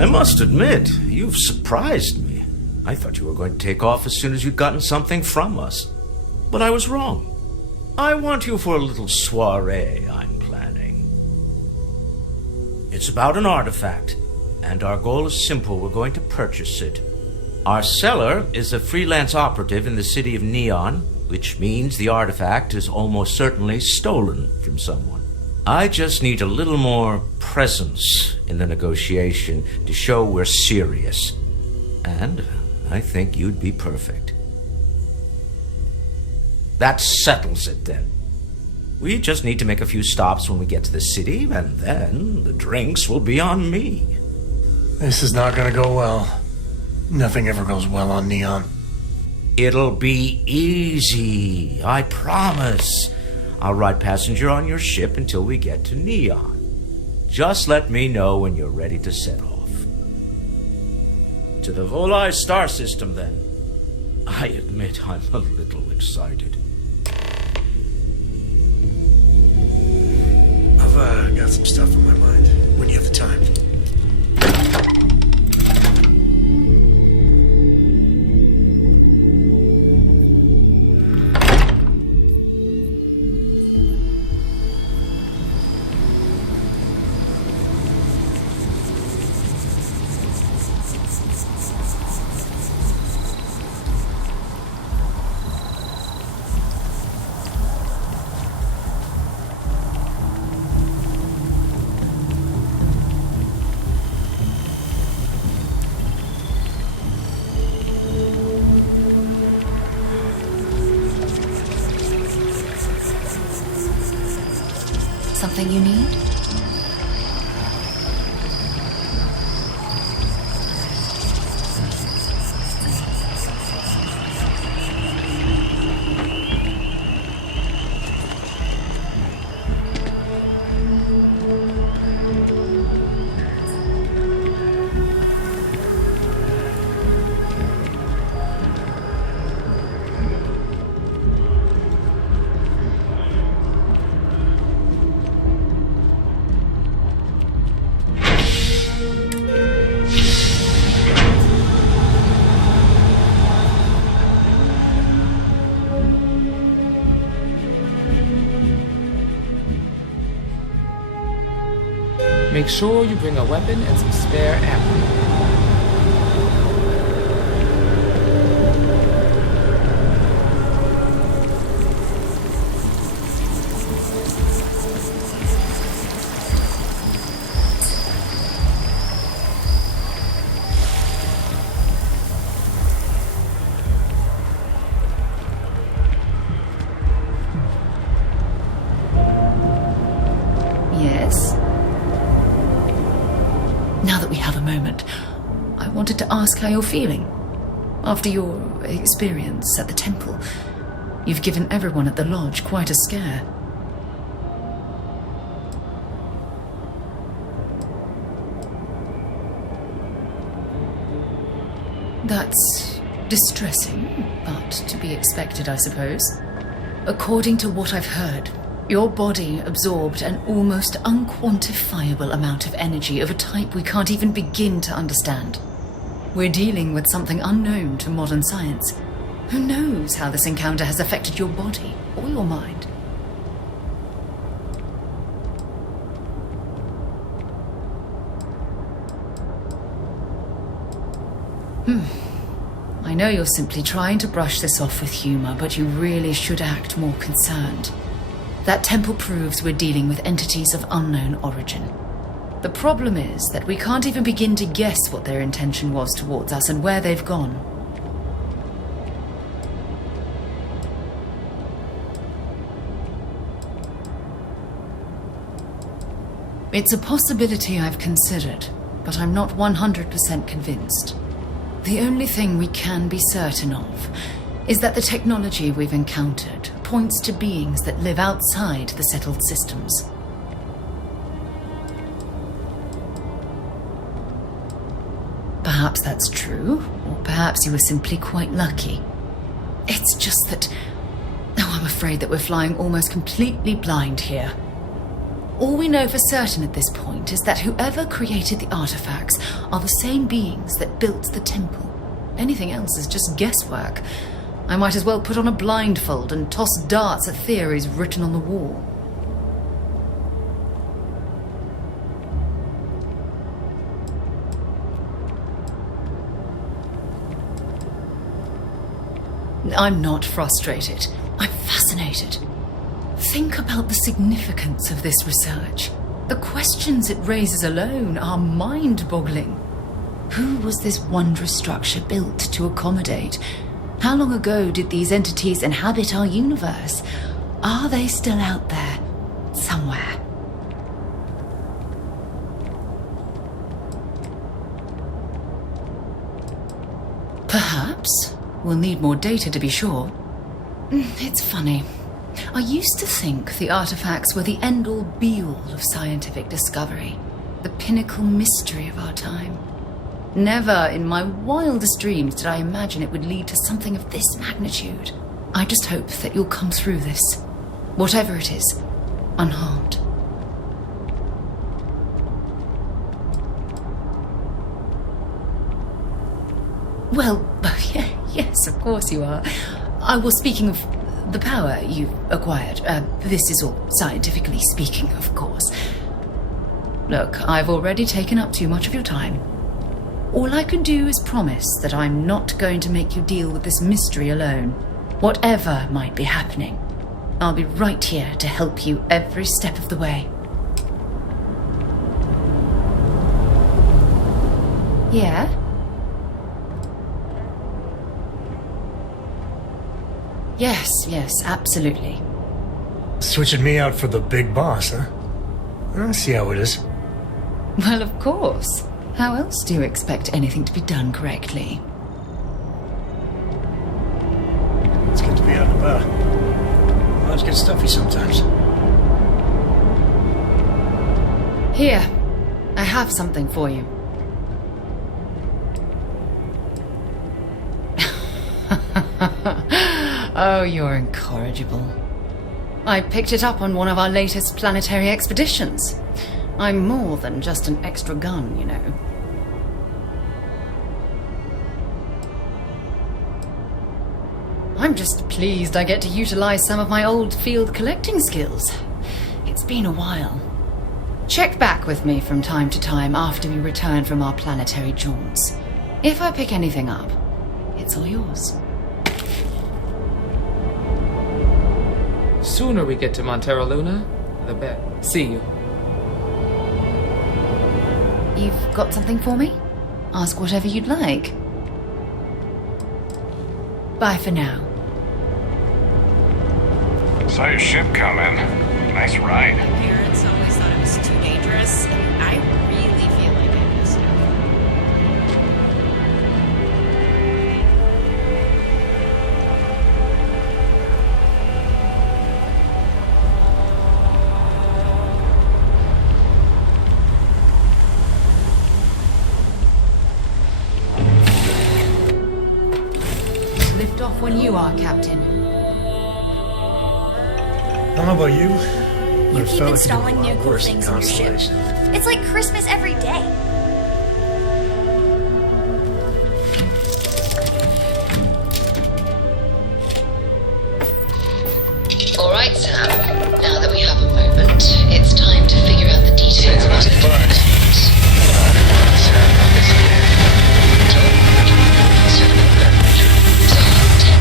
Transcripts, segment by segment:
I must admit, you've surprised me. I thought you were going to take off as soon as you'd gotten something from us. But I was wrong. I want you for a little soiree I'm planning. It's about an artifact, and our goal is simple. We're going to purchase it. Our seller is a freelance operative in the city of Neon, which means the artifact is almost certainly stolen from someone. I just need a little more presence in the negotiation to show we're serious. And I think you'd be perfect. That settles it, then. We just need to make a few stops when we get to the city, and then the drinks will be on me. This is not gonna go well. Nothing ever goes well on Neon. It'll be easy, I promise. I'll ride passenger on your ship until we get to Neon. Just let me know when you're ready to set off. To the Volai star system, then. I admit I'm a little excited. I've got some stuff on my mind. When you have the time. Something you need? Make sure you bring a weapon and some spare ammo. Yes? Now that we have a moment, I wanted to ask how you're feeling. After your experience at the temple, you've given everyone at the lodge quite a scare. That's distressing, but to be expected, I suppose. According to what I've heard, your body absorbed an almost unquantifiable amount of energy of a type we can't even begin to understand. We're dealing with something unknown to modern science. Who knows how this encounter has affected your body or your mind? I know you're simply trying to brush this off with humor, but you really should act more concerned. That temple proves we're dealing with entities of unknown origin. The problem is that we can't even begin to guess what their intention was towards us and where they've gone. It's a possibility I've considered, but I'm not 100% convinced. The only thing we can be certain of is that the technology we've encountered points to beings that live outside the settled systems. Perhaps that's true, or perhaps you were simply quite lucky. It's just that... Oh, I'm afraid that we're flying almost completely blind here. All we know for certain at this point is that whoever created the artifacts are the same beings that built the temple. Anything else is just guesswork. I might as well put on a blindfold and toss darts at theories written on the wall. I'm not frustrated. I'm fascinated. Think about the significance of this research. The questions it raises alone are mind-boggling. Who was this wondrous structure built to accommodate? How long ago did these entities inhabit our universe? Are they still out there, somewhere? Perhaps. We'll need more data to be sure. It's funny. I used to think the artifacts were the end-all be-all of scientific discovery, the pinnacle mystery of our time. Never in my wildest dreams did I imagine it would lead to something of this magnitude. I just hope that you'll come through this, whatever it is, unharmed. Well, yes, of course you are. I was speaking of the power you've acquired. This is all scientifically speaking, of course. Look, I've already taken up too much of your time. All I can do is promise that I'm not going to make you deal with this mystery alone. Whatever might be happening, I'll be right here to help you every step of the way. Yeah? Yes, absolutely. Switching me out for the big boss, huh? I see how it is. Well, of course. How else do you expect anything to be done correctly? It's good to be out and about. Lives get stuffy sometimes. Here, I have something for you. Oh, you're incorrigible. I picked it up on one of our latest planetary expeditions. I'm more than just an extra gun, you know. I'm just pleased I get to utilize some of my old field collecting skills. It's been a while. Check back with me from time to time after we return from our planetary jaunts. If I pick anything up, it's all yours. Sooner we get to Montero Luna, the better. See you. You've got something for me? Ask whatever you'd like. Bye for now. Saw your ship come in. Nice ride. Parents always thought it was too dangerous. I really feel like I missed out. Lift off when you are, Captain. I don't know about you. You keep installing new cool things in your ship. It's like Christmas every day. All right, Sam. Now that we have a moment, it's time to figure out the details of our experiment.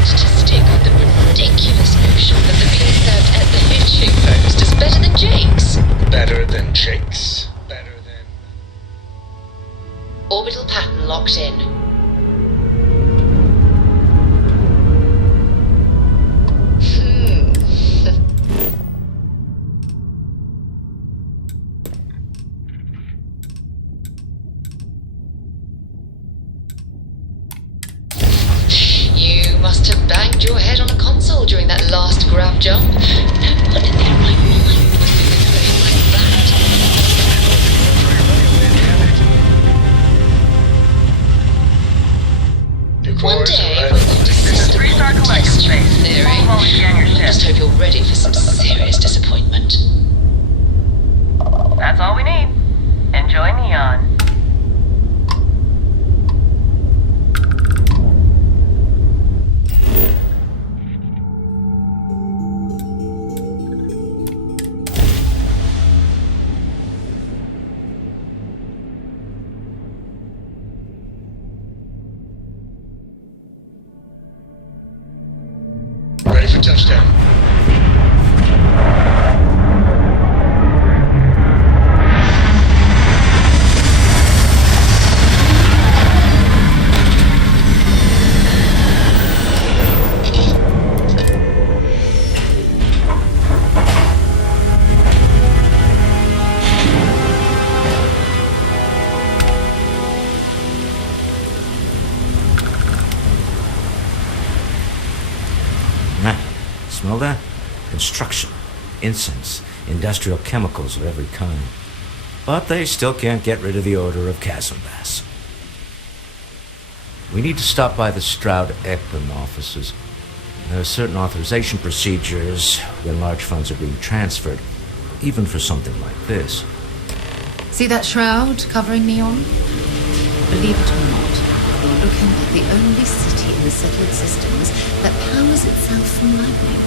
To stick with the ridiculous notion that the pea served at the hitching post is better than Jake's. Better than Jake's. Better than... Orbital pattern locked in. You must have banged your head on a console during that last grab jump. No one in their right mind would do anything like that. One day we'll go to system and test your theory. I just hope you're ready for some serious disappointment. Understood. Smell that? Construction, incense, industrial chemicals of every kind. But they still can't get rid of the odor of chasm bass. We need to stop by the Stroud-Eklund offices. There are certain authorization procedures when large funds are being transferred, even for something like this. See that shroud covering Neon? Believe it or not, you're looking at the only city in the settled systems that powers itself from lightning.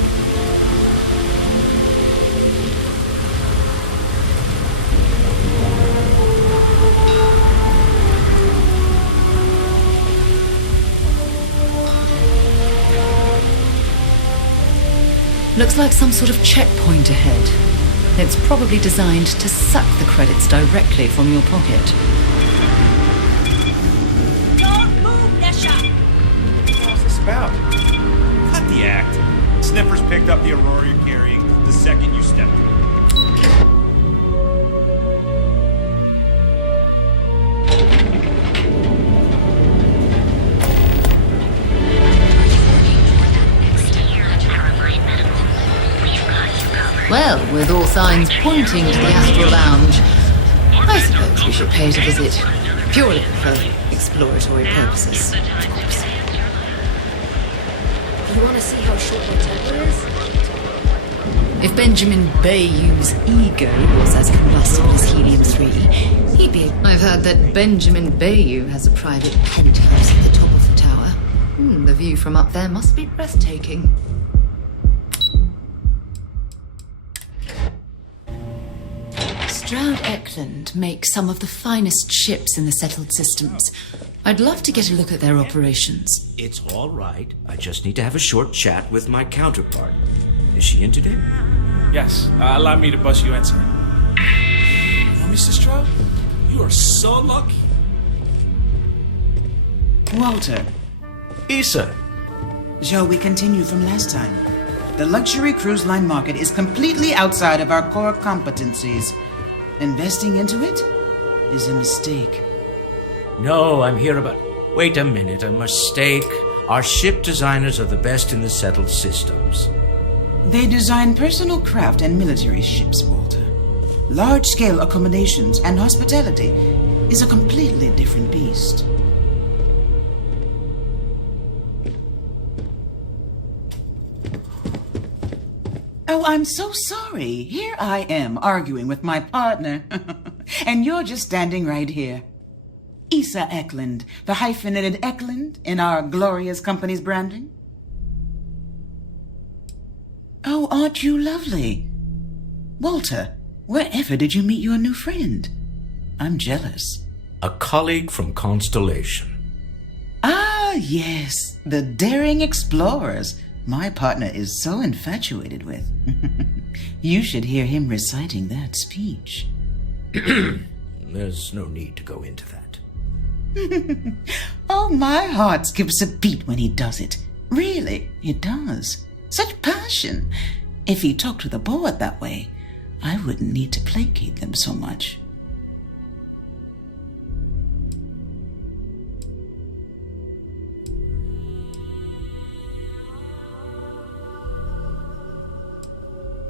Looks like some sort of checkpoint ahead. It's probably designed to suck the credits directly from your pocket. Don't move, Nesha! What's this about? Cut the act. Sniffers picked up the Aurora you're carrying the second you stepped in. Well, with all signs pointing to the Astral Lounge, I suppose we should pay it a visit. Purely for exploratory purposes, of course. You want to see how short my temper is? If Benjamin Bayou's ego was as combustible as helium-3, he'd be... I've heard that Benjamin Bayou has a private penthouse at the top of the tower. The view from up there must be breathtaking. Stroud-Eklund makes some of the finest ships in the settled systems. I'd love to get a look at their operations. It's all right. I just need to have a short chat with my counterpart. Is she in today? Yes, allow me to bust you in, sir. Oh, Mr. Stroud, you are so lucky. Walter, Issa. shall we continue from last time? The luxury cruise line market is completely outside of our core competencies. Investing into it is a mistake. No, I'm here about... Wait a minute, a mistake. Our ship designers are the best in the settled systems. They design personal craft and military ships, Walter. Large-scale accommodations and hospitality is a completely different beast. Oh, I'm so sorry. Here I am arguing with my partner. And you're just standing right here. Issa Eklund, the hyphenated Eklund in our glorious company's branding. Oh, aren't you lovely? Walter, wherever did you meet your new friend? I'm jealous. A colleague from Constellation. Ah, yes, the daring explorers my partner is so infatuated with. You should hear him reciting that speech. There's no need to go into that. Oh, my heart skips a beat when he does it. Really, it does. Such passion. If he talked to the board that way, I wouldn't need to placate them so much.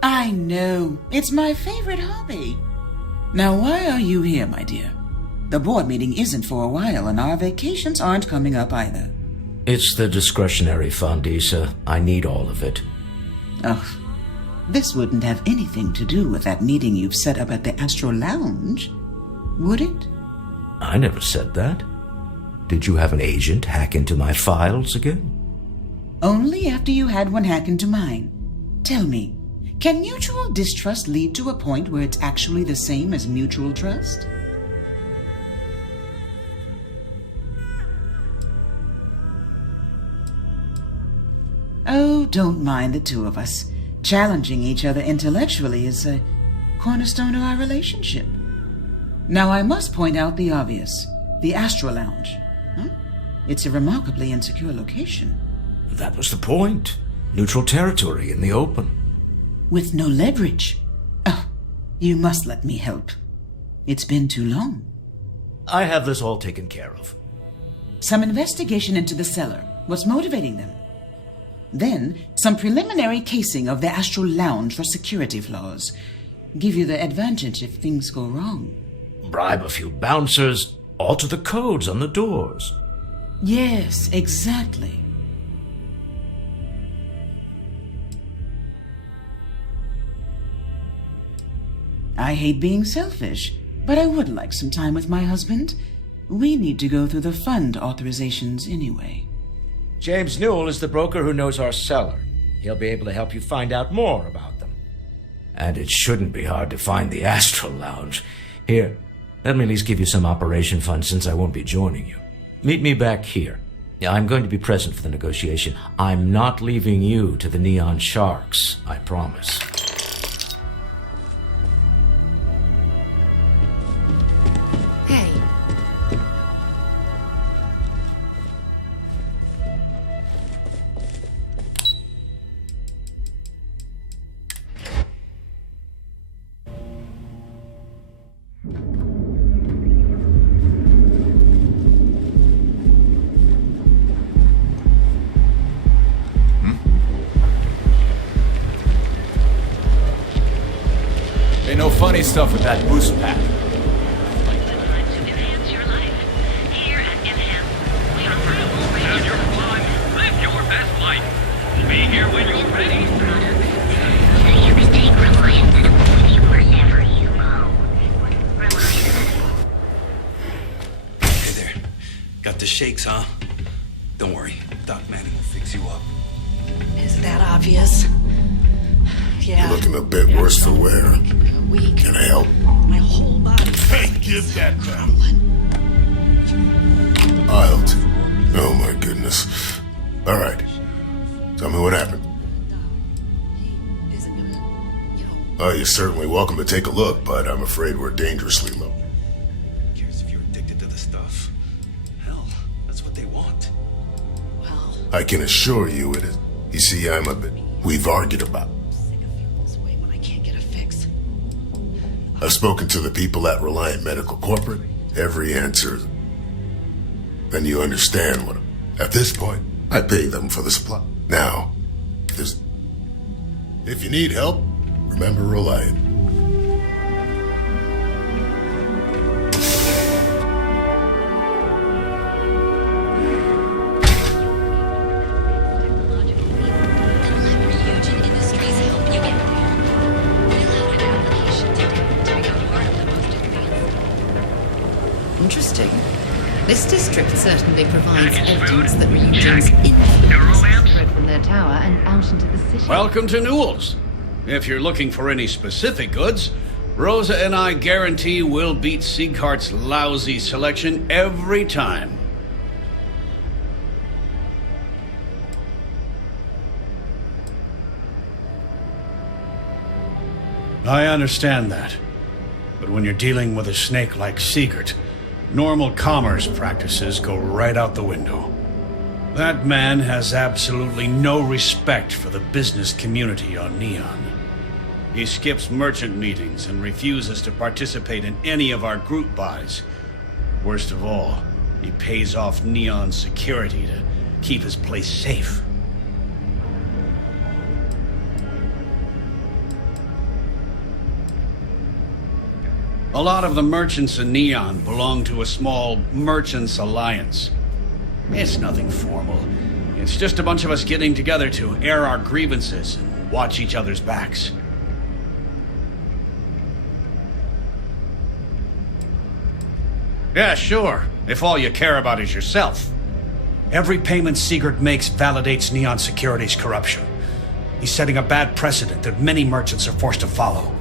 I know. It's my favorite hobby. Now, why are you here, my dear? The board meeting isn't for a while, and our vacations aren't coming up either. It's the discretionary fund, Issa. I need all of it. Oh, this wouldn't have anything to do with that meeting you've set up at the Astral Lounge, would it? I never said that. Did you have an agent hack into my files again? Only after you had one hack into mine. Tell me, can mutual distrust lead to a point where it's actually the same as mutual trust? Oh, don't mind the two of us. Challenging each other intellectually is a cornerstone of our relationship. Now, I must point out the obvious. The Astro Lounge. Huh? It's a remarkably insecure location. That was the point. Neutral territory in the open. With no leverage. Oh, you must let me help. It's been too long. I have this all taken care of. Some investigation into the cellar. What's motivating them? Then, some preliminary casing of the Astral Lounge for security flaws. Give you the advantage if things go wrong. Bribe a few bouncers, alter the codes on the doors. Yes, exactly. I hate being selfish, but I would like some time with my husband. We need to go through the fund authorizations anyway. James Newell is the broker who knows our cellar. He'll be able to help you find out more about them. And it shouldn't be hard to find the Astral Lounge. Here, let me at least give you some operation funds since I won't be joining you. Meet me back here. I'm going to be present for the negotiation. I'm not leaving you to the Neon Sharks, I promise. Hey. Ain't no funny stuff with that boost pack. Have your fun. Live your best life. We'll be here when you're ready. So you can take Reliant with you wherever you go. Hey there. Got the shakes, huh? Don't worry. Doc Manning will fix you up. Is that obvious? Yeah. You're looking a bit worse for wear. Weak. Can I help? My whole body. Hey, give that back. I'll do. Oh my goodness. All right. Tell me what happened. Oh, you're certainly welcome to take a look, but I'm afraid we're dangerously low. Who cares if you're addicted to the stuff? Hell, that's what they want. Well, I can assure you it is. You see, I'm a bit. We've argued about. I've spoken to the people at Reliant Medical Corporate. Every answer. Then you understand what. At this point, I pay them for the supply. Now, if you need help, remember Reliant. Interesting. This district certainly provides evidence that Regent's influence spread from their tower and out into the city. Welcome to Newell's. If you're looking for any specific goods, Rosa and I guarantee we'll beat Sieghart's lousy selection every time. I understand that. But when you're dealing with a snake like Siegert, normal commerce practices go right out the window. That man has absolutely no respect for the business community on Neon. He skips merchant meetings and refuses to participate in any of our group buys. Worst of all, he pays off Neon security to keep his place safe. A lot of the merchants in Neon belong to a small merchants alliance. It's nothing formal. It's just a bunch of us getting together to air our grievances and watch each other's backs. Yeah, sure, if all you care about is yourself. Every payment Siegert makes validates Neon Security's corruption. He's setting a bad precedent that many merchants are forced to follow.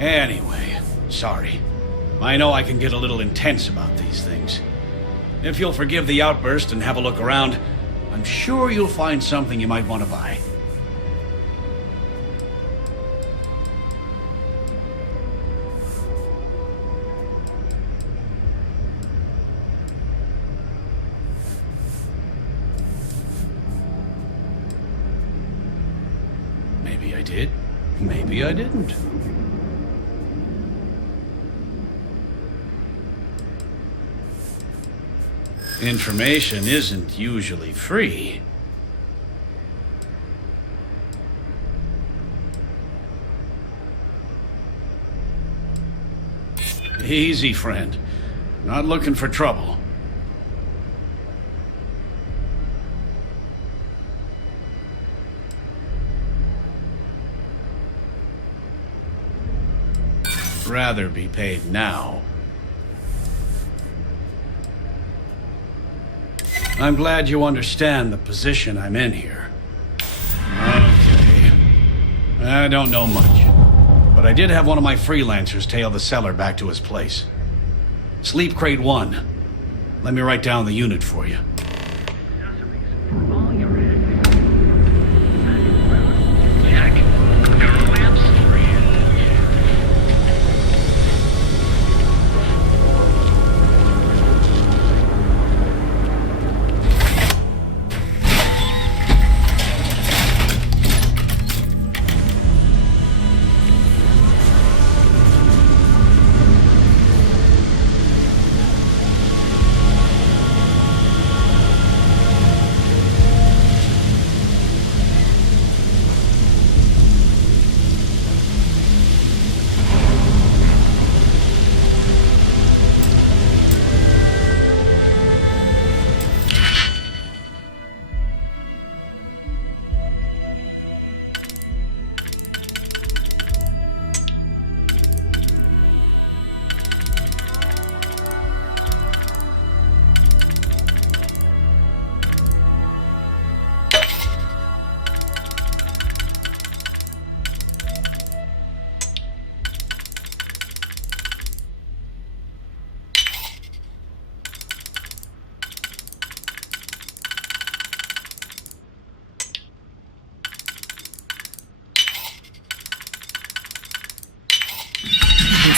Anyway, sorry. I know I can get a little intense about these things. If you'll forgive the outburst and have a look around, I'm sure you'll find something you might want to buy. Maybe I did. Maybe I didn't. Information isn't usually free. Easy, friend. Not looking for trouble. Rather be paid now. I'm glad you understand the position I'm in here. Okay. I don't know much, but I did have one of my freelancers tail the seller back to his place. Sleep Crate 1. Let me write down the unit for you.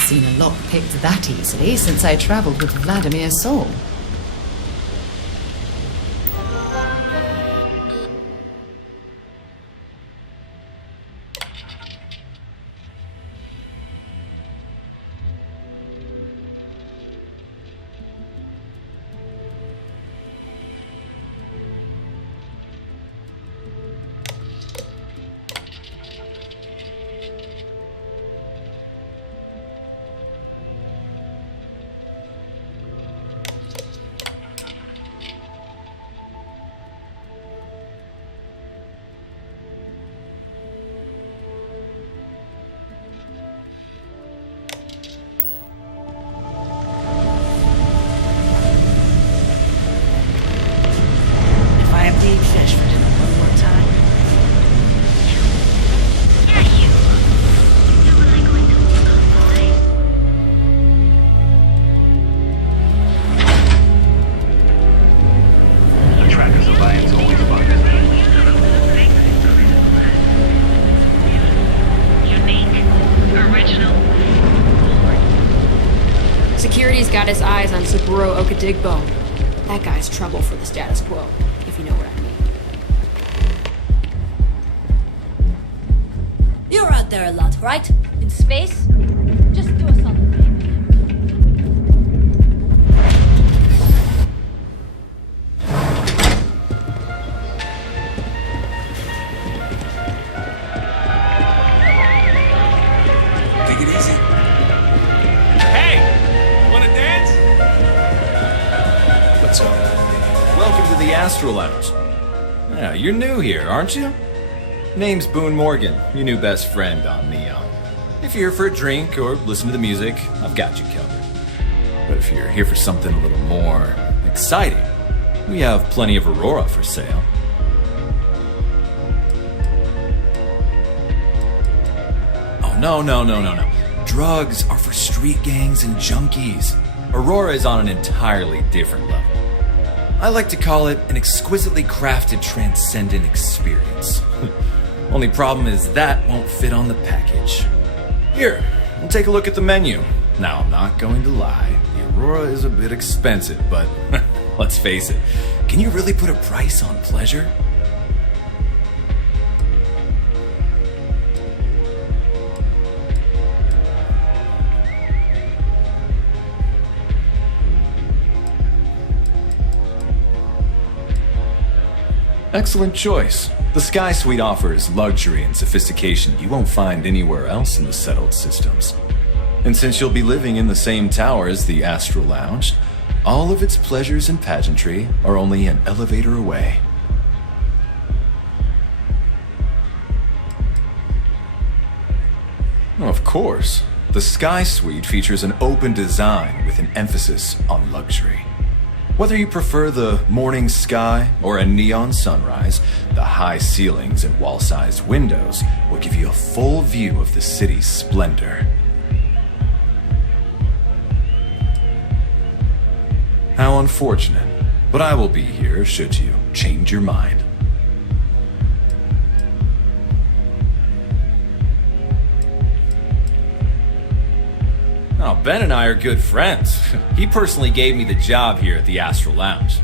Seen a lock picked that easily since I travelled with Vladimir's soul. Got his eyes on Saburo Okadigbone. That guy's trouble for the status quo, if you know what I mean. You're out there a lot, right? In space? Just do us something. Take it easy. Welcome to the Astro Lounge. Yeah, you're new here, aren't you? Name's Boone Morgan, your new best friend on Neon. If you're here for a drink or listen to the music, I've got you covered. But if you're here for something a little more exciting, we have plenty of Aurora for sale. Oh, no. Drugs are for street gangs and junkies. Aurora is on an entirely different level. I like to call it an exquisitely crafted, transcendent experience. Only problem is that won't fit on the package. Here, we'll take a look at the menu. Now, I'm not going to lie. The Aurora is a bit expensive, but let's face it. Can you really put a price on pleasure? Excellent choice. The Sky Suite offers luxury and sophistication you won't find anywhere else in the settled systems. And since you'll be living in the same tower as the Astral Lounge, all of its pleasures and pageantry are only an elevator away. Of course, the Sky Suite features an open design with an emphasis on luxury. Whether you prefer the morning sky or a neon sunrise, the high ceilings and wall-sized windows will give you a full view of the city's splendor. How unfortunate, but I will be here should you change your mind. Oh, Ben and I are good friends. He personally gave me the job here at the Astral Lounge.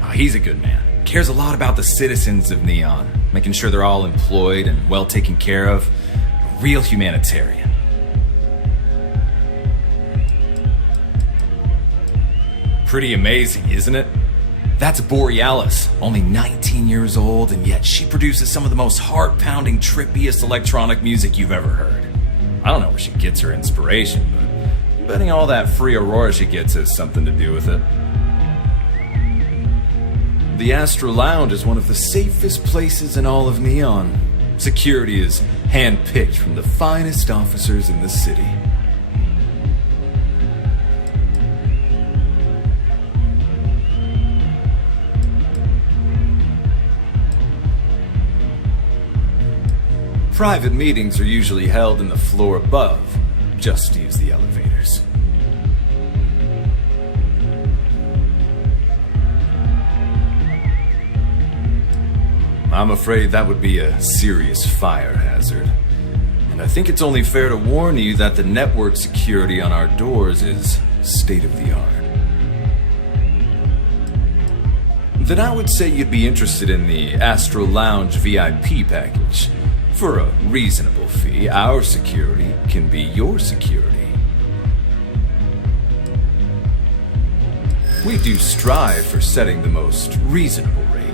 Oh, he's a good man. Cares a lot about the citizens of Neon, making sure they're all employed and well taken care of. A real humanitarian. Pretty amazing, isn't it? That's Borealis, only 19 years old, and yet she produces some of the most heart-pounding, trippiest electronic music you've ever heard. I don't know where she gets her inspiration, but I'm betting all that free Aurora she gets has something to do with it. The Astral Lounge is one of the safest places in all of Neon. Security is hand-picked from the finest officers in the city. Private meetings are usually held in the floor above. Just use the elevators. I'm afraid that would be a serious fire hazard. And I think it's only fair to warn you that the network security on our doors is state-of-the-art. Then I would say you'd be interested in the Astral Lounge VIP package. For a reasonable fee, our security can be your security. We do strive for setting the most reasonable rate.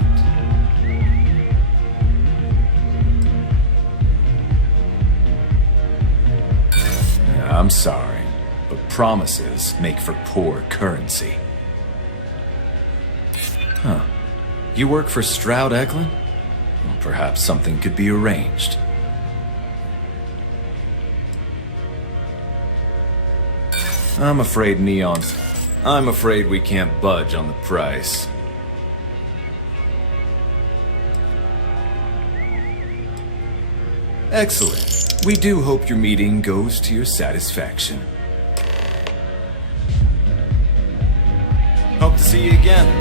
I'm sorry, but promises make for poor currency. Huh. You work for Stroud Eklund? Well, perhaps something could be arranged. I'm afraid we can't budge on the price. Excellent. We do hope your meeting goes to your satisfaction. Hope to see you again.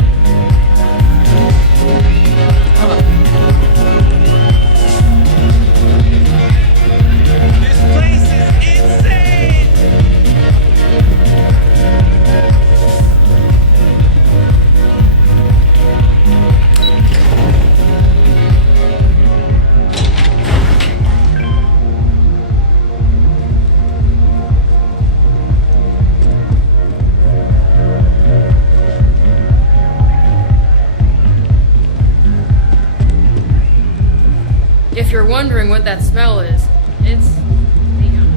If you're wondering what that smell is, it's neon.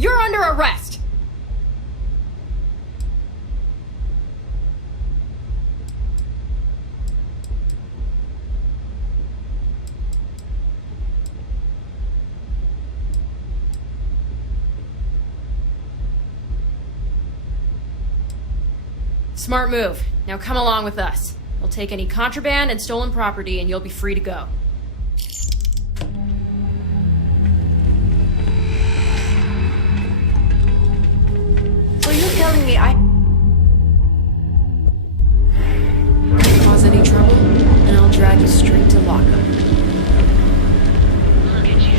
You're under arrest! Smart move. Now come along with us. We'll take any contraband and stolen property and you'll be free to go. So you're telling me Cause any trouble, and I'll drag you straight to lockup. Look at you.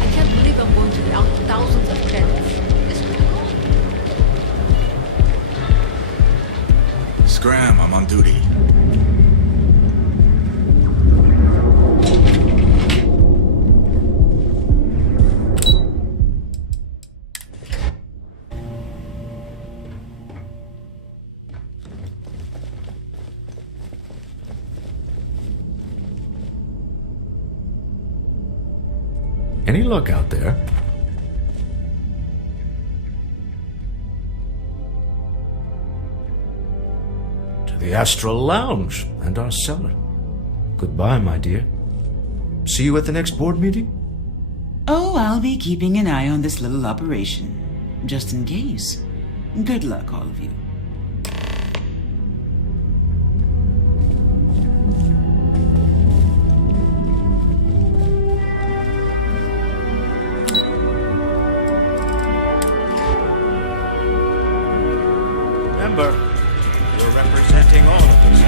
I can't believe I'm going to be out thousands of credits. This could go. Scram, I'm on duty. Any luck out there? To the Astral Lounge and our cellar. Goodbye, my dear. See you at the next board meeting? Oh, I'll be keeping an eye on this little operation, just in case. Good luck, all of you. Remember, you're representing all of us.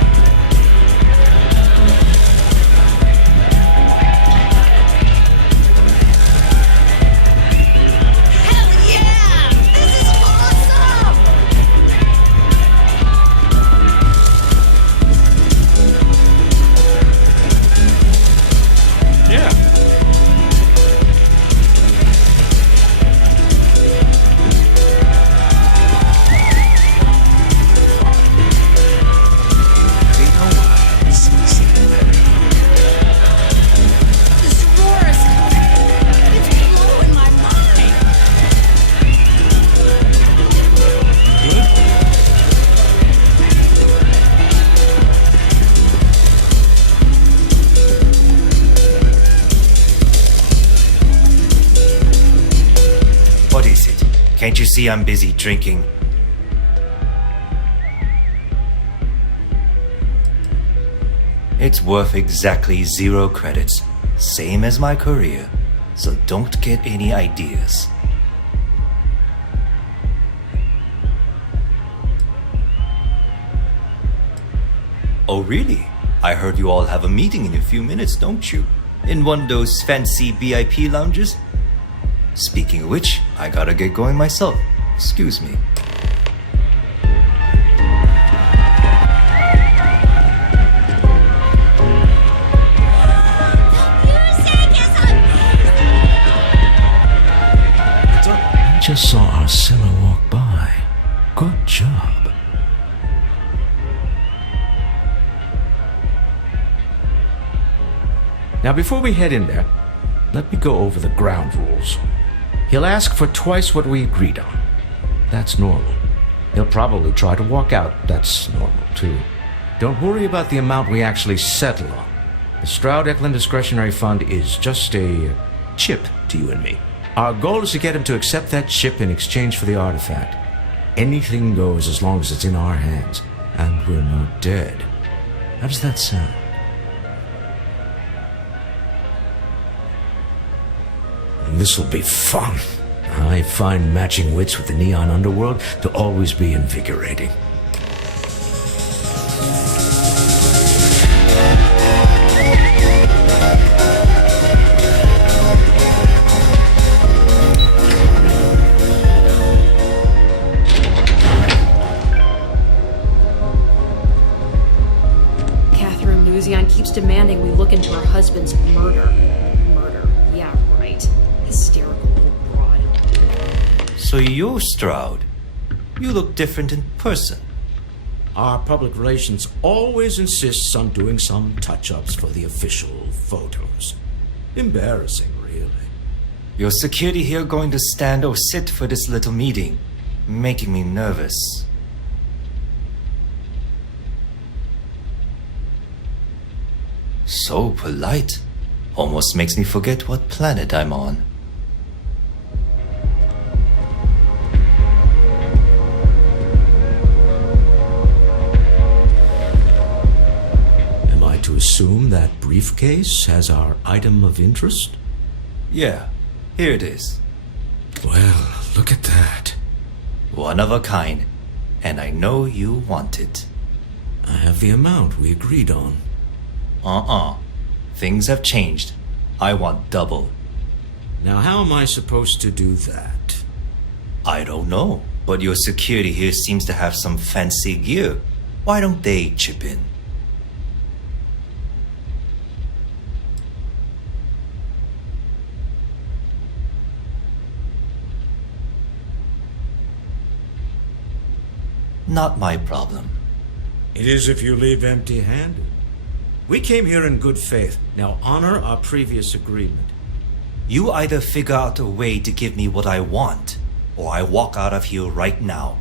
Can't you see I'm busy drinking? It's worth exactly 0 credits, same as my career, so don't get any ideas. Oh really? I heard you all have a meeting in a few minutes, don't you? In one of those fancy VIP lounges? Speaking of which, I gotta get going myself. Excuse me. I just saw our cellar walk by. Good job. Now, before we head in there, let me go over the ground rules. He'll ask for twice what we agreed on. That's normal. He'll probably try to walk out. That's normal, too. Don't worry about the amount we actually settle on. The Stroud-Eklund Discretionary Fund is just a chip to you and me. Our goal is to get him to accept that chip in exchange for the artifact. Anything goes as long as it's in our hands, and we're not dead. How does that sound? This'll be fun. I find matching wits with the neon underworld to always be invigorating. Catherine Luzian keeps demanding we look into her husband's murder. Yeah, right. Hysterical old broad. So you're Stroud. You look different in person. Our public relations always insists on doing some touch-ups for the official photos. Embarrassing, really. Your security here going to stand or sit for this little meeting, making me nervous. So polite. Almost makes me forget what planet I'm on. Am I to assume that briefcase has our item of interest? Yeah, here it is. Well, look at that. One of a kind, and I know you want it. I have the amount we agreed on. Things have changed. I want double. Now, how am I supposed to do that? I don't know, but your security here seems to have some fancy gear. Why don't they chip in? Not my problem. It is if you leave empty-handed. We came here in good faith. Now honor our previous agreement. You either figure out a way to give me what I want, or I walk out of here right now.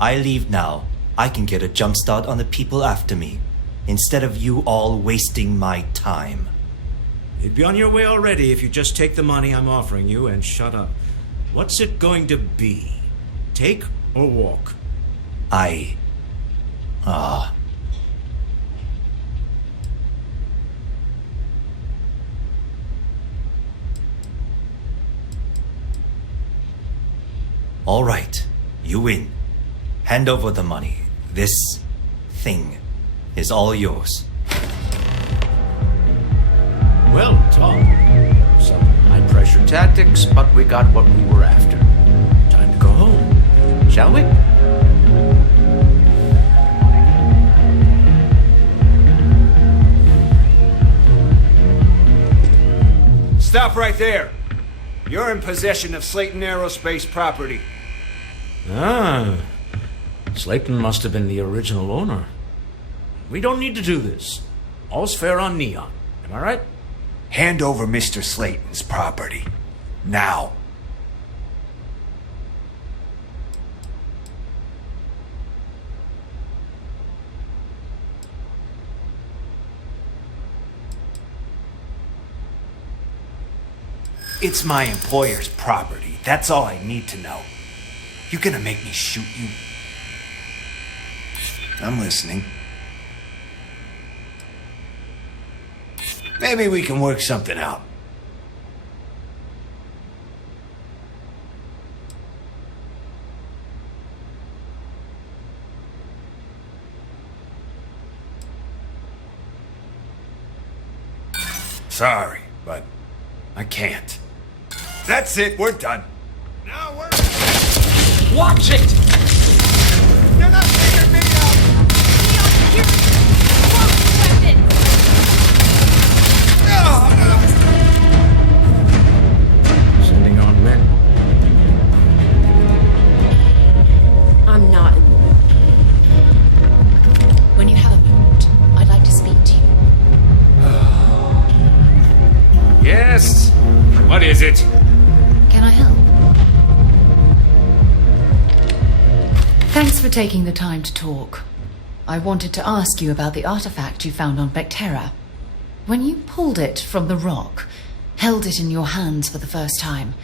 I leave now. I can get a jump start on the people after me, instead of you all wasting my time. You'd be on your way already if you just take the money I'm offering you and shut up. What's it going to be? Take or walk? All right, you win. Hand over the money. This thing is all yours. Well done. Some high-pressure tactics, but we got what we were after. Time to go home, shall we? Stop right there. You're in possession of Slayton Aerospace property. Ah, Slayton must have been the original owner. We don't need to do this. All's fair on Neon. Am I right? Hand over Mr. Slayton's property. Now. It's my employer's property. That's all I need to know. You gonna make me shoot you? I'm listening. Maybe we can work something out. Sorry, but I can't. That's it, we're done. Now we're... Watch it! You're not figuring me out! Sending on men. I'm not. When you have a moment, I'd like to speak to you. Yes? What is it? Can I help? Thanks for taking the time to talk. I wanted to ask you about the artifact you found on Bethesda. When you pulled it from the rock, held it in your hands for the first time,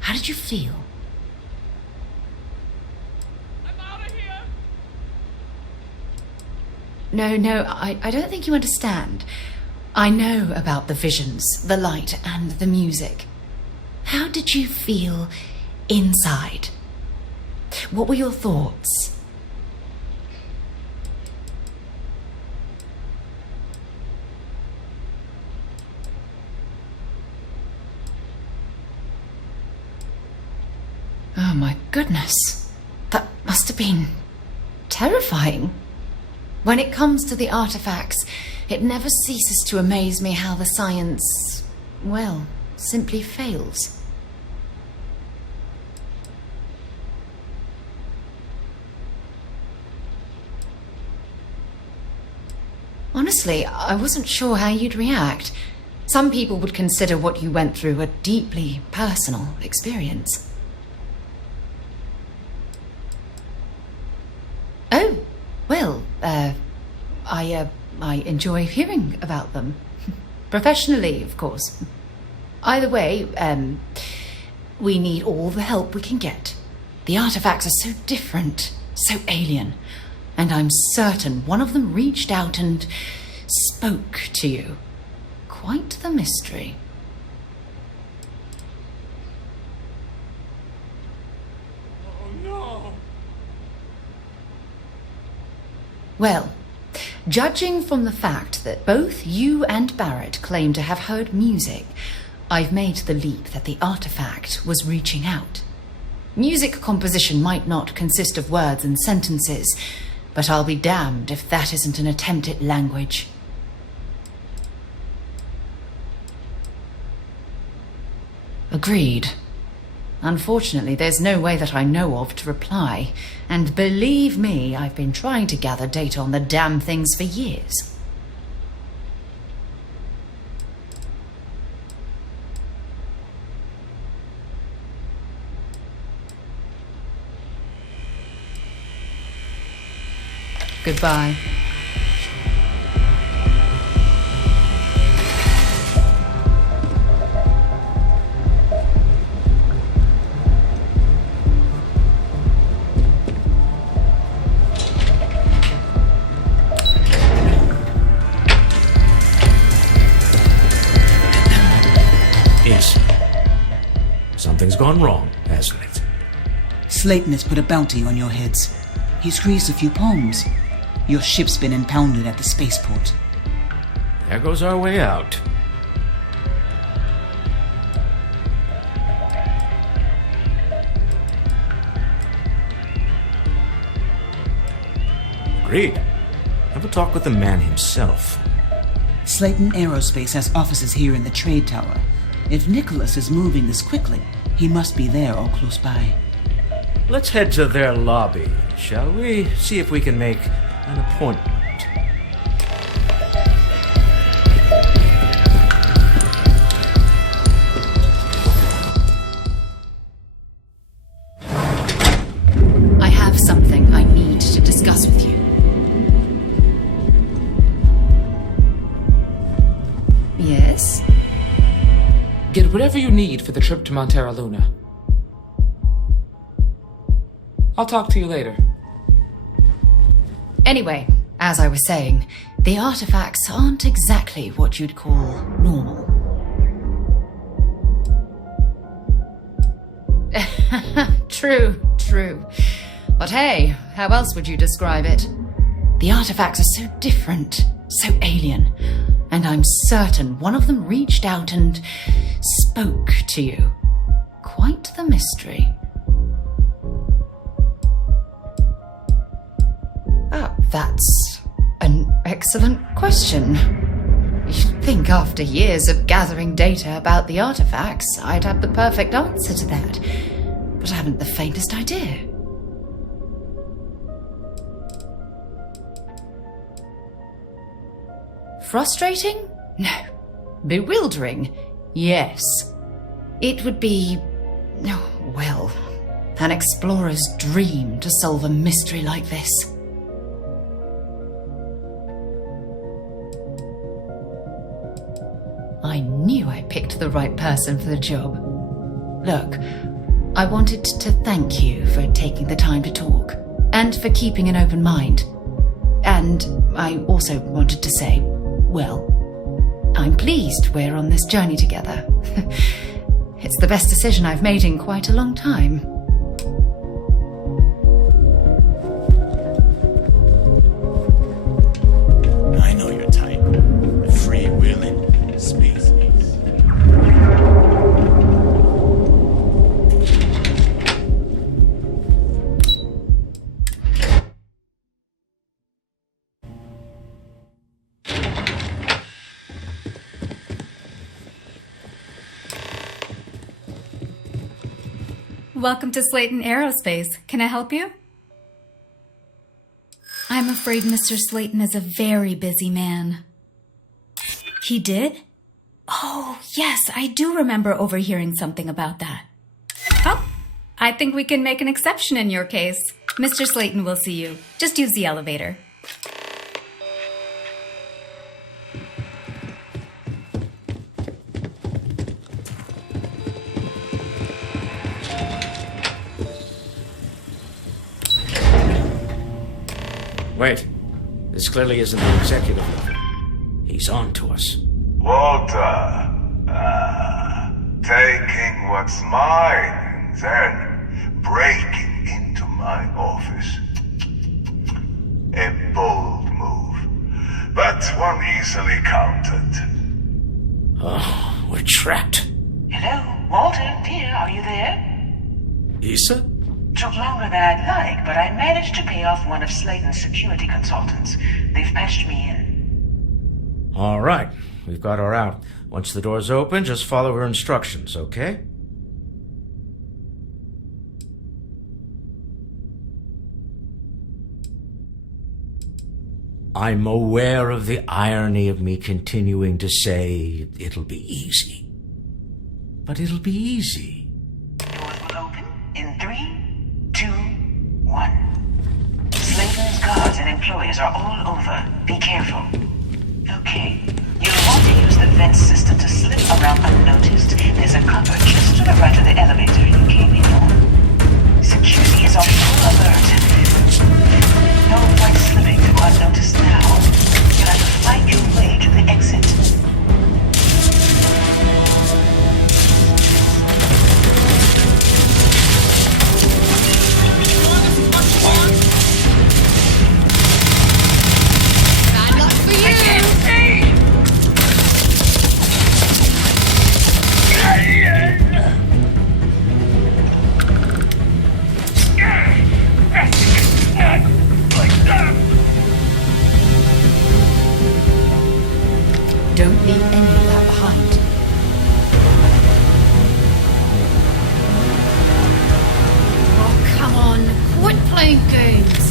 how did you feel? I'm out of here! No, I don't think you understand. I know about the visions, the light, and the music. How did you feel inside? What were your thoughts? Oh my goodness. That must have been terrifying. When it comes to the artifacts, it never ceases to amaze me how the science, well, simply fails. Honestly, I wasn't sure how you'd react. Some people would consider what you went through a deeply personal experience. Oh, well, I enjoy hearing about them. Professionally, of course. Either way, we need all the help we can get. The artifacts are so different, so alien, and I'm certain one of them reached out and spoke to you. Quite the mystery. Oh no! Well, judging from the fact that both you and Barrett claim to have heard music, I've made the leap that the artifact was reaching out. Music composition might not consist of words and sentences, but I'll be damned if that isn't an attempt at language. Agreed. Unfortunately, there's no way that I know of to reply, and believe me, I've been trying to gather data on the damn things for years. Goodbye. Yes. Something's gone wrong, hasn't it? Slayton has put a bounty on your heads. He squeezed a few palms. Your ship's been impounded at the spaceport. There goes our way out. Agreed. Have a talk with the man himself. Slayton Aerospace has offices here in the trade tower. If Nicholas is moving this quickly, he must be there or close by. Let's head to their lobby, shall we? See if we can make an appointment. I have something I need to discuss with you. Yes? Get whatever you need for the trip to Montera Luna. I'll talk to you later. Anyway, as I was saying, the artifacts aren't exactly what you'd call normal. True. But hey, how else would you describe it? The artifacts are so different, so alien, and I'm certain one of them reached out and spoke to you. Quite the mystery. That's an excellent question. You'd think after years of gathering data about the artifacts, I'd have the perfect answer to that. But I haven't the faintest idea. Frustrating? No. Bewildering? Yes. It would be, well, an explorer's dream to solve a mystery like this. I knew I picked the right person for the job. Look, I wanted to thank you for taking the time to talk, and for keeping an open mind. And I also wanted to say, well, I'm pleased we're on this journey together. It's the best decision I've made in quite a long time. I know your type. The free-wheeling space ace. Welcome to Slayton Aerospace. Can I help you? I'm afraid Mr. Slayton is a very busy man. He did? Oh, yes, I do remember overhearing something about that. Oh, I think we can make an exception in your case. Mr. Slayton will see you. Just use the elevator. Wait. This clearly isn't the executive level. He's on to us. Walter. Taking what's mine and then breaking into my office. A bold move, but one easily countered. Oh, we're trapped. Hello, Walter, dear, are you there? Issa? Took longer than I'd like, but I managed to pay off one of Slayton's security consultants. They've patched me in. All right, we've got her out. Once the door's open, just follow her instructions, okay? I'm aware of the irony of me continuing to say it'll be easy. But it'll be easy. Doors will open in 3, 2, 1. Slayton's guards and employees are all over. Be careful. Okay. You'll want to use the vent system to slip around unnoticed. There's a cupboard just to the right of the elevator you came in on. Security is on full alert. No point slipping through unnoticed now. You'll have to find your way to the exit. Bad luck for you! Don't leave any of that behind. Oh, come on. Quit playing games.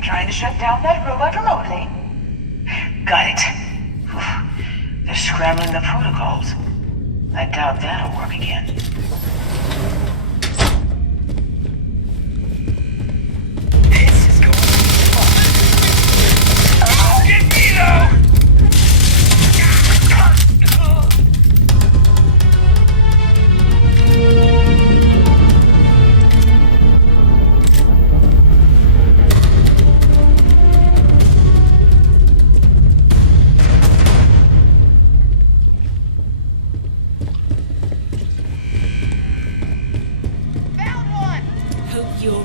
Trying to shut down that robot remotely. Got it. Whew. They're scrambling the protocols. I doubt that'll work again. Your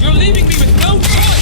You're leaving me with no choice!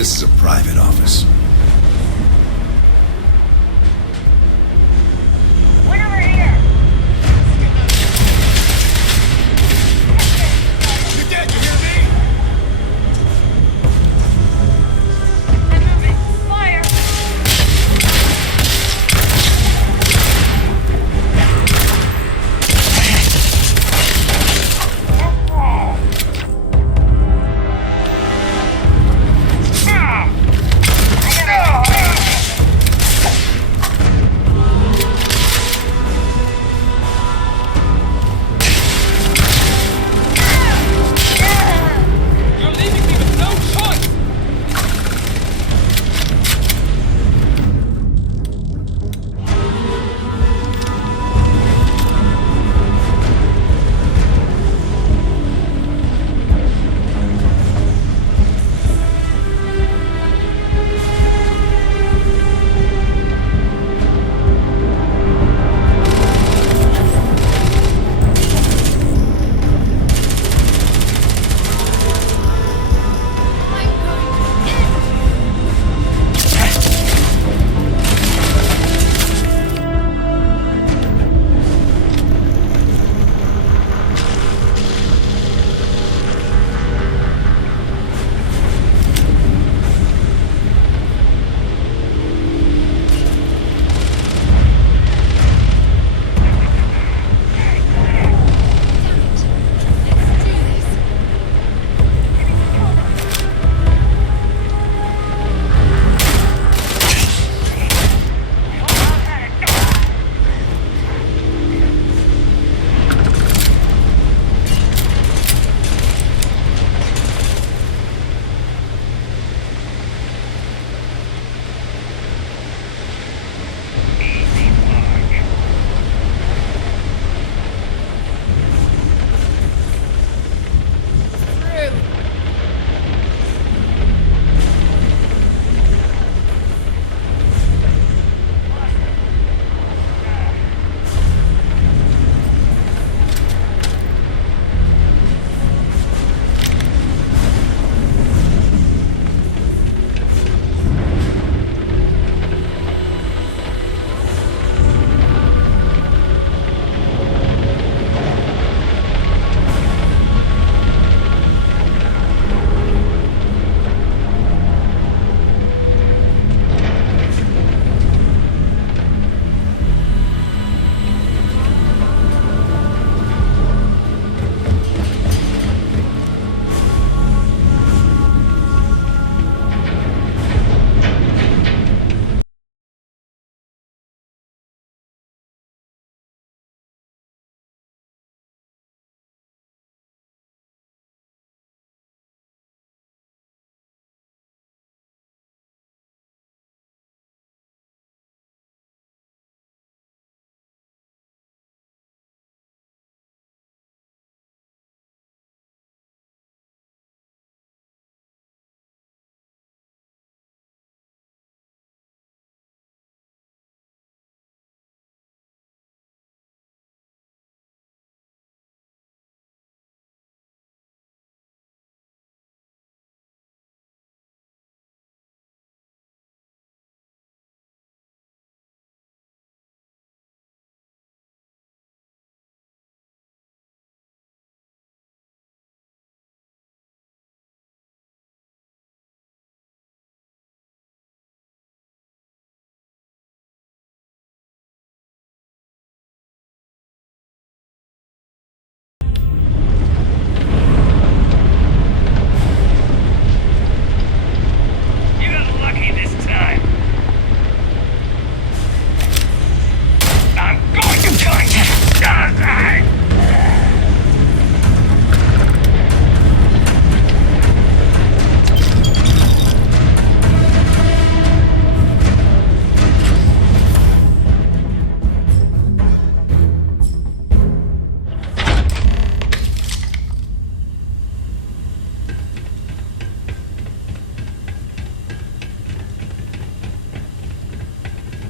This is a private office.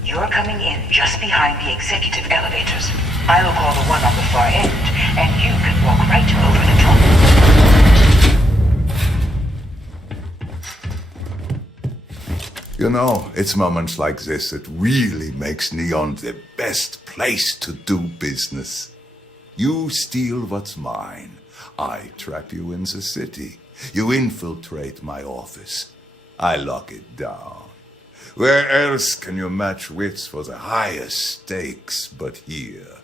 You're coming in just behind the executive elevators. I'll call the one on the far end, and you can walk right over the top. You know, it's moments like this that really makes Neon the best place to do business. You steal what's mine. I trap you in the city. You infiltrate my office. I lock it down. Where else can you match wits for the highest stakes but here?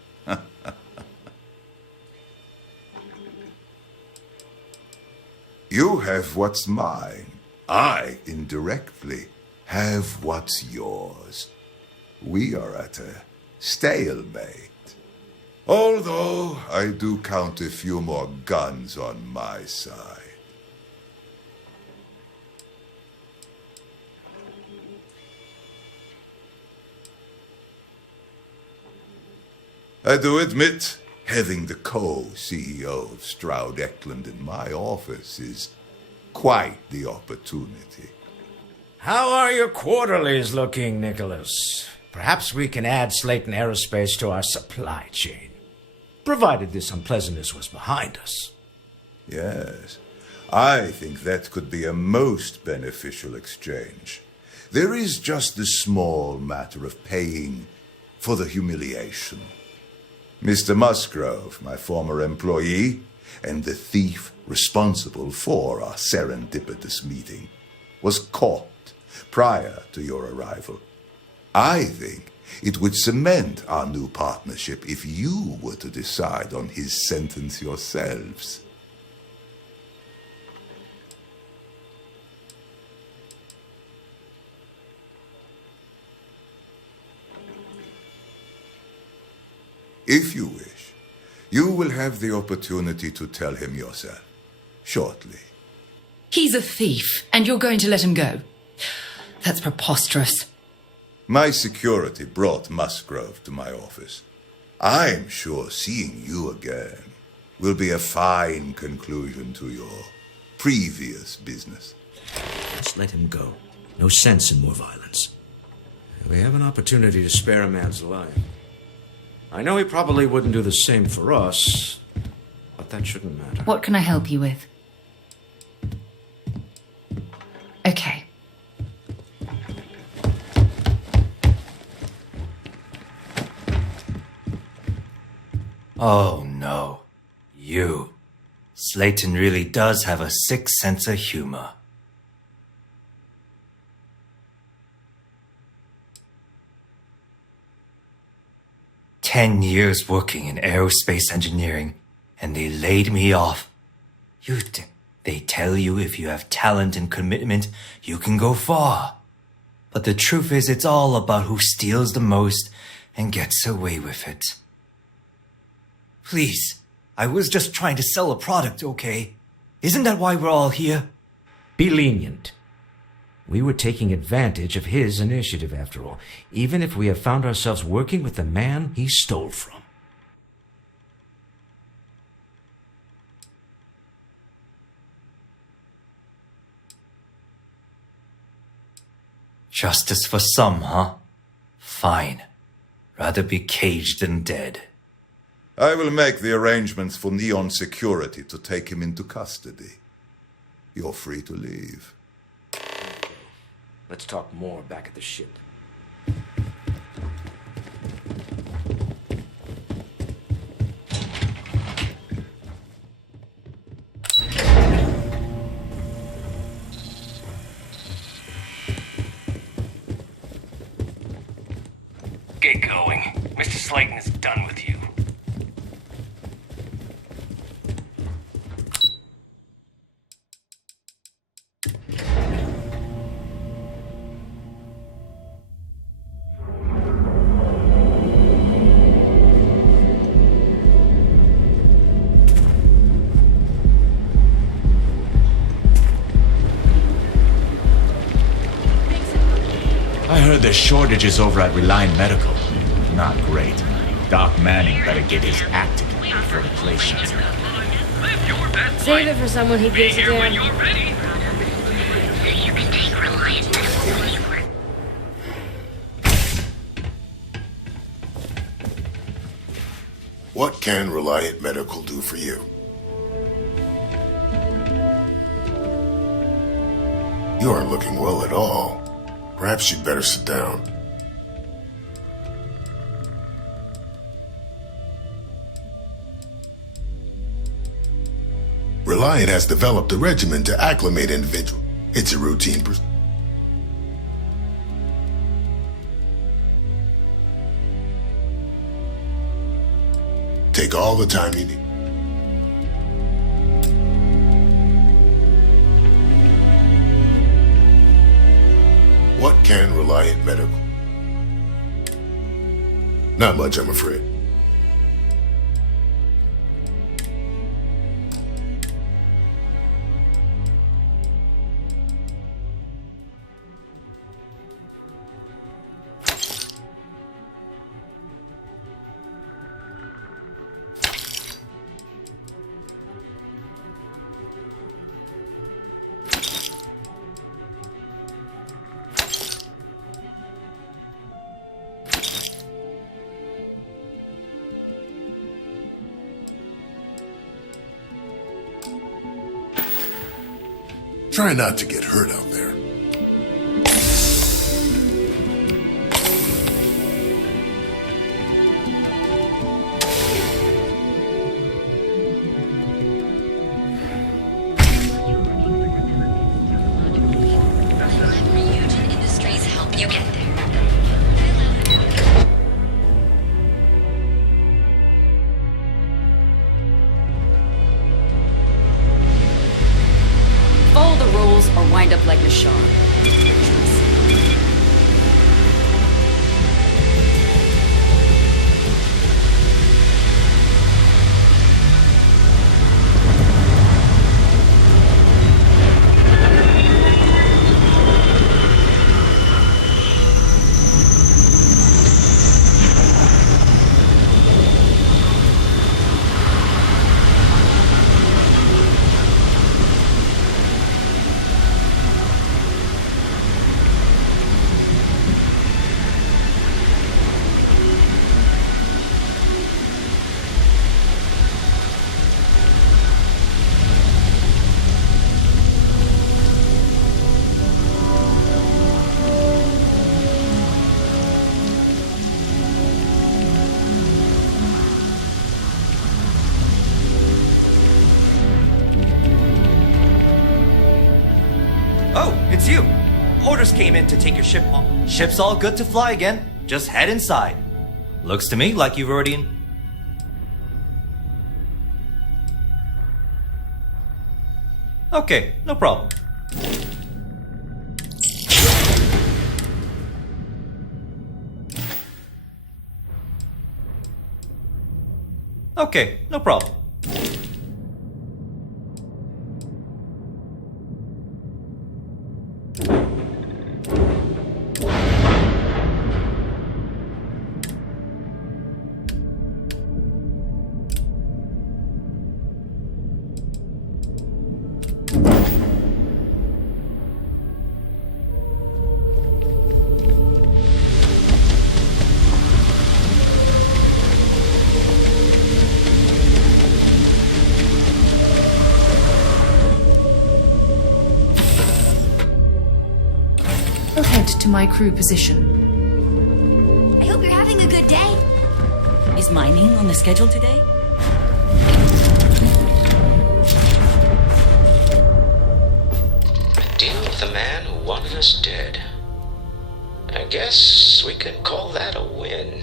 You have what's mine. I, indirectly, have what's yours. We are at a stalemate. Although I do count a few more guns on my side. I do admit, having the co-CEO of Stroud Eklund in my office is quite the opportunity. How are your quarterlies looking, Nicholas? Perhaps we can add Slayton Aerospace to our supply chain, provided this unpleasantness was behind us. Yes, I think that could be a most beneficial exchange. There is just the small matter of paying for the humiliation. Mr. Musgrove, my former employee, and the thief responsible for our serendipitous meeting, was caught prior to your arrival. I think it would cement our new partnership if you were to decide on his sentence yourselves. If you wish, you will have the opportunity to tell him yourself, shortly. He's a thief, and you're going to let him go? That's preposterous. My security brought Musgrove to my office. I'm sure seeing you again will be a fine conclusion to your previous business. Just let him go. No sense in more violence. We have an opportunity to spare a man's life. I know he probably wouldn't do the same for us, but that shouldn't matter. What can I help you with? Okay. Oh no. You. Slayton really does have a sick sense of humor. "10 years working in aerospace engineering, and they laid me off. They tell you if you have talent and commitment, you can go far. But the truth is, it's all about who steals the most and gets away with it. Please, I was just trying to sell a product, okay? Isn't that why we're all here?" Be lenient. We were taking advantage of his initiative, after all, even if we have found ourselves working with the man he stole from. Justice for some, huh? Fine. Rather be caged than dead. I will make the arrangements for Neon Security to take him into custody. You're free to leave. Let's talk more back at the ship. Get going. Mr. Slayton is done with you. I heard there's shortages over at Reliant Medical. Not great. Doc Manning better get his act together before the place shuts down. Save it for someone who gives a damn. You can take Reliant Medical anywhere. What can Reliant Medical do for you? You aren't looking well at all. Perhaps you'd better sit down. Reliant has developed a regimen to acclimate individuals. It's a routine procedure. Take all the time you need. What can Reliant Medical? Not much, I'm afraid. Try not to get hurt out there. Industries help you get there. Follow the rules or wind up like Nashar. It's you. Orders came in to take your ship off. Ship's all good to fly again. Just head inside. Looks to me like you've already... Okay, no problem. Okay, no problem. I'll head to my crew position. I hope you're having a good day. Is mining on the schedule today? A deal with a man who wanted us dead. I guess we can call that a win.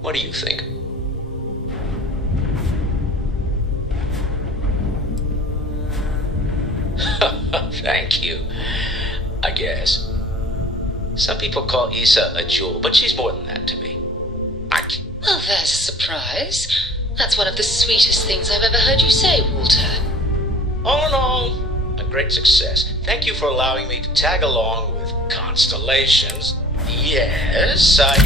What do you think? Thank you. I guess. Some people call Issa a jewel, but she's more than that to me. Well, there's a surprise. That's one of the sweetest things I've ever heard you say, Walter. All in all, a great success. Thank you for allowing me to tag along with Constellations. Yes, I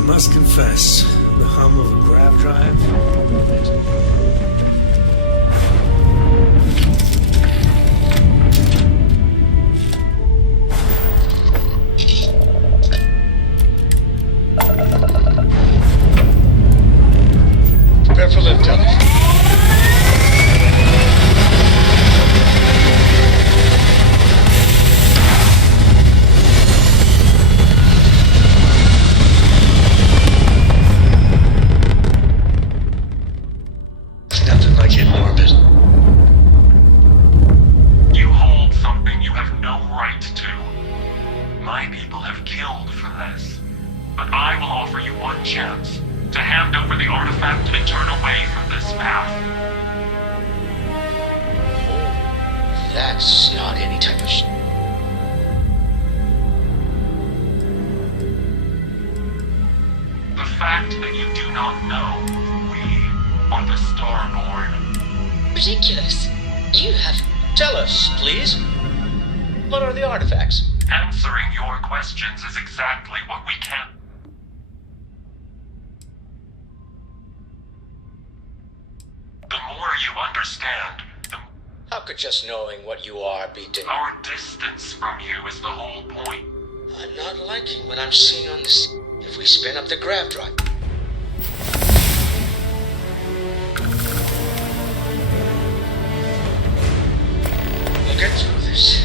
must confess, the hum of a grav drive. it. You hold something you have no right to. My people have killed for this. But I will offer you one chance to hand over the artifact and turn away from this path. That's not any type of The fact that you do not know we are the Starborn. Ridiculous. You have... Tell us, please. What are the artifacts? Answering your questions is exactly what we can. The more you understand, How could just knowing what you are be our distance from you is the whole point. I'm not liking what I'm seeing on this. If we spin up the grav drive... We'll get through this.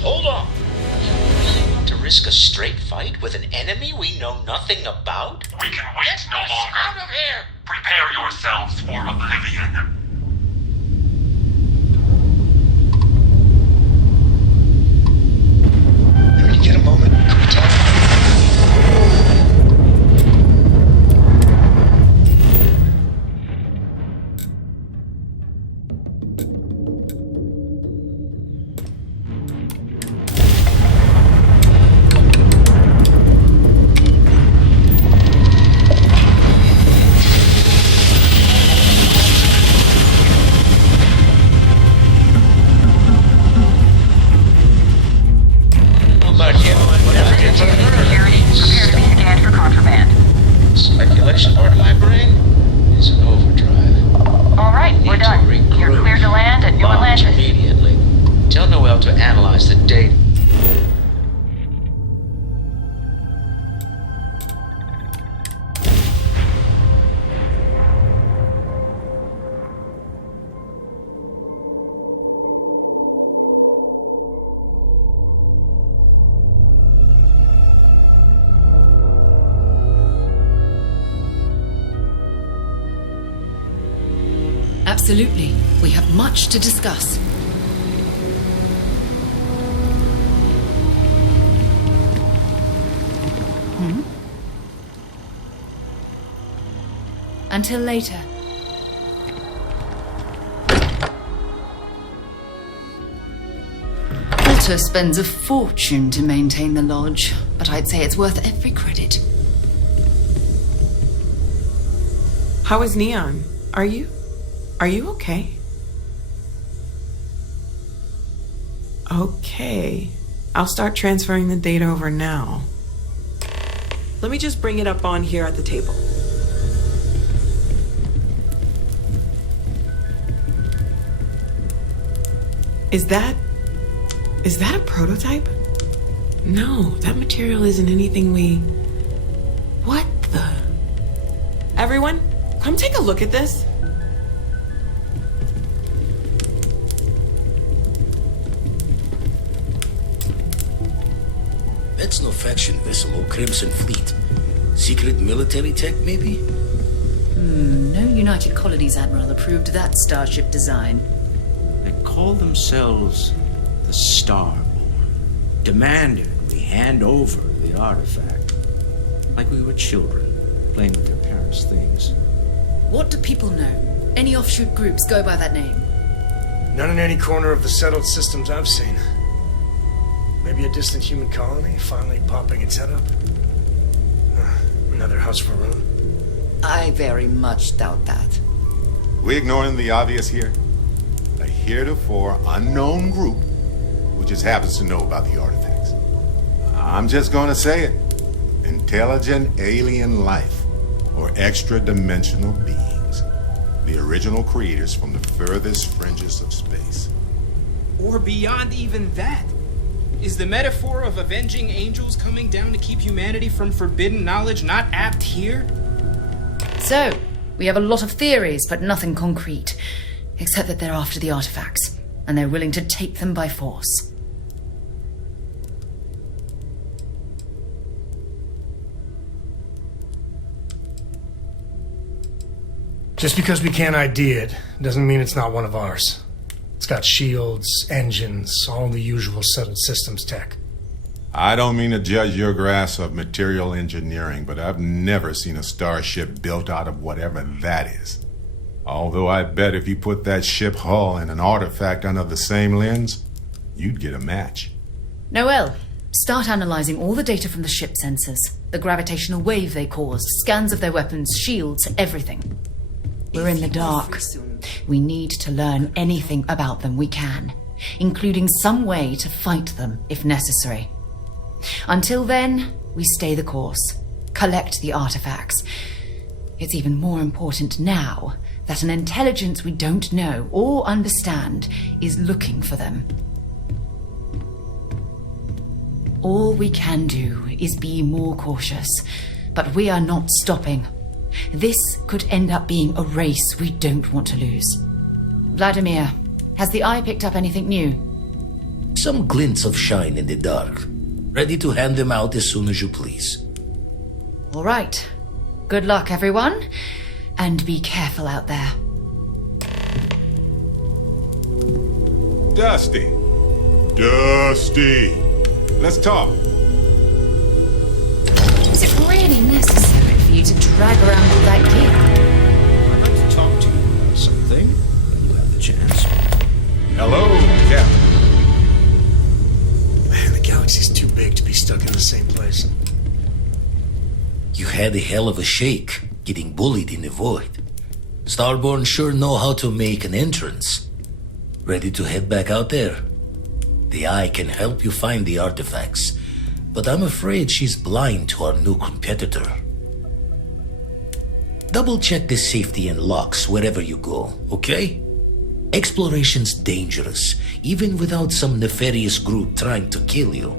Hold on. You really want to risk a straight fight with an enemy we know nothing about? We can wait no longer. Out of here! Prepare yourselves for oblivion. Can we get a moment? Can we talk? Speculation part of my brain is an overdrive. All right, we're done. You're clear to land at New Launch Atlantis. immediately. Tell Noel to analyze the data. Absolutely. We have much to discuss. Until later. Walter spends a fortune to maintain the lodge, but I'd say it's worth every credit. How is Neon? Are you okay? Okay. I'll start transferring the data over now. Let me just bring it up on here at the table. Is that a prototype? No, that material isn't anything we... What the... Everyone, come take a look at this. That's no faction vessel or Crimson Fleet. Secret military tech, maybe? No United Colonies Admiral approved that starship design. They call themselves the Starborn. Demanded we hand over the artifact. Like we were children, playing with their parents' things. What do people know? Any offshoot groups go by that name? None in any corner of the settled systems I've seen. Maybe a distant human colony finally popping its head up. Another house for Rune. I very much doubt that. We ignoring the obvious here? A heretofore unknown group who just happens to know about the artifacts. I'm just gonna say it. Intelligent alien life, or extra-dimensional beings. The original creators from the furthest fringes of space. Or beyond even that. Is the metaphor of avenging angels coming down to keep humanity from forbidden knowledge not apt here? So, we have a lot of theories, but nothing concrete. Except that they're after the artifacts, and they're willing to take them by force. Just because we can't ID it doesn't mean it's not one of ours. It's got shields, engines, all the usual settled systems tech. I don't mean to judge your grasp of material engineering, but I've never seen a starship built out of whatever that is. Although I bet if you put that ship hull and an artifact under the same lens, you'd get a match. Noel, start analyzing all the data from the ship sensors. The gravitational wave they caused, scans of their weapons, shields, everything. We're in the dark. We need to learn anything about them we can, including some way to fight them if necessary. Until then, we stay the course, collect the artifacts. It's even more important now that an intelligence we don't know or understand is looking for them. All we can do is be more cautious, but we are not stopping. This could end up being a race we don't want to lose. Vladimir, has the Eye picked up anything new? Some glints of shine in the dark. Ready to hand them out as soon as you please. All right. Good luck, everyone. And be careful out there. Dusty. Dusty. Let's talk. Is it really necessary for you to drag around all that gear? I'd like to talk to you about something. You have the chance. Hello, Captain. Man, the galaxy's too big to be stuck in the same place. You had a hell of a shake, getting bullied in the void. Starborn sure know how to make an entrance. Ready to head back out there? The Eye can help you find the artifacts, but I'm afraid she's blind to our new competitor. Double-check the safety and locks wherever you go, okay? Exploration's dangerous, even without some nefarious group trying to kill you.